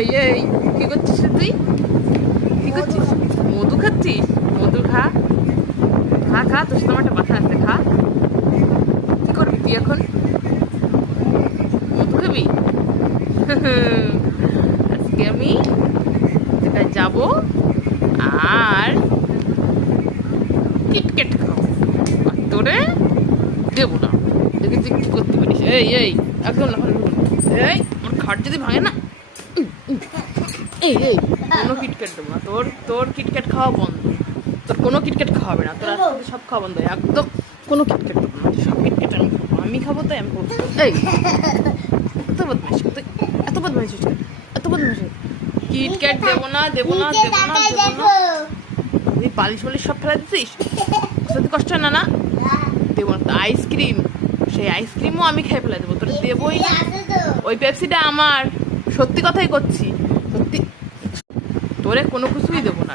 এই এই কি করছিস রে তুই? কি করছিস? মধু খাচ্ছিস? মধু খা খা খা, তোর সাথে আমার একটা কথা আছে, খা। কি করবি তুই এখন? মধু খাবি? আজকে আমি জায়গায় যাবো আর কিটকেট খাবো, আর তোরে দেবো না। দেখেছি কি করতে পারিস। এই এই একদম না, এই আমার খাট যদি ভাঙে না, এই এই কোনো কিটকেট দেবো না। তোর তোর কিটকেট খাওয়া বন্ধ, তোর কোনো কিটকেট খাওয়াবে না, তোর আজকে সব খাওয়া বন্ধ, একদম কোনো কিটকেট দেবো না। সব কিটকেট আমি খাবো, আমি খাবো, তাই আমি খাবো। এই এত বদমাইশ তুই, এত বদমাইশ হচ্ছে, এত বদমাইশ। কিটকেট দেবো না, দেবো না, দেবো না, দেবো না। তুই পালিশ পালিশ সব ফেলা দিচ্ছিস, সত্যি কষ্ট হয় না? না দেবো না। আইসক্রিম, সেই আইসক্রিমও আমি খেয়ে ফেলে দেবো, তোর দেবোই না। ওই পেপসিটা আমার, সত্যি কথাই করছি, সত্যি তোরে কোনো কিছুই দেবো না।